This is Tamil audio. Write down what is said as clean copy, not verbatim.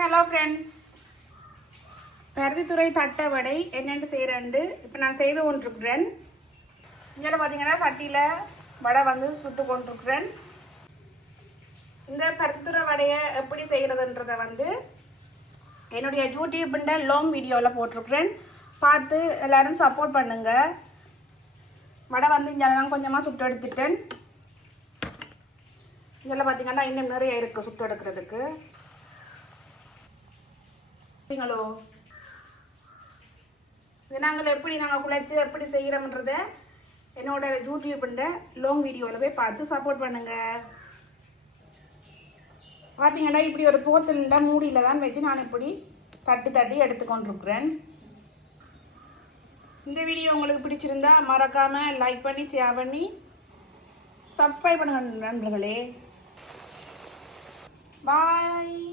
ஹலோ ஃப்ரெண்ட்ஸ், பருத்தித்துறை தட்டை வடை என்னென்னு செய்கிறேன்ட்டு இப்போ நான் செய்து கொண்டிருக்கிறேன். இங்கே பார்த்தீங்கன்னா சட்டியில் வடை சுட்டு கொண்டிருக்கிறேன். இந்த பருத்தித்துறை வடையை எப்படி செய்கிறதுன்றதை என்னுடைய யூடியூப்ன்ற லாங் வீடியோவில் போட்டிருக்கிறேன். பார்த்து எல்லோரும் சப்போர்ட் பண்ணுங்கள். வடை இங்கெல்லாம் கொஞ்சமாக சுட்டு எடுத்துட்டேன். இதில் பார்த்தீங்கன்னா இன்னும் நிறைய இருக்குது சுட்டு எடுக்கிறதுக்கு. இது நாங்கள் எப்படி குழைச்சி எப்படி செய்கிறோம்ன்றத என்னோட யூடியூப்ன்ற லாங் வீடியோவில் போய் பார்த்து சப்போர்ட் பண்ணுங்கள். பார்த்தீங்கன்னா இப்படி ஒரு போத்தலில் மூடியில் தான் வச்சு நான் இப்படி தட்டி தட்டி எடுத்துக்கொண்டிருக்கிறேன். இந்த வீடியோ உங்களுக்கு பிடிச்சிருந்தா மறக்காமல் லைக் பண்ணி ஷேர் பண்ணி சப்ஸ்கிரைப் பண்ணுங்க நண்பர்களே. பாய்.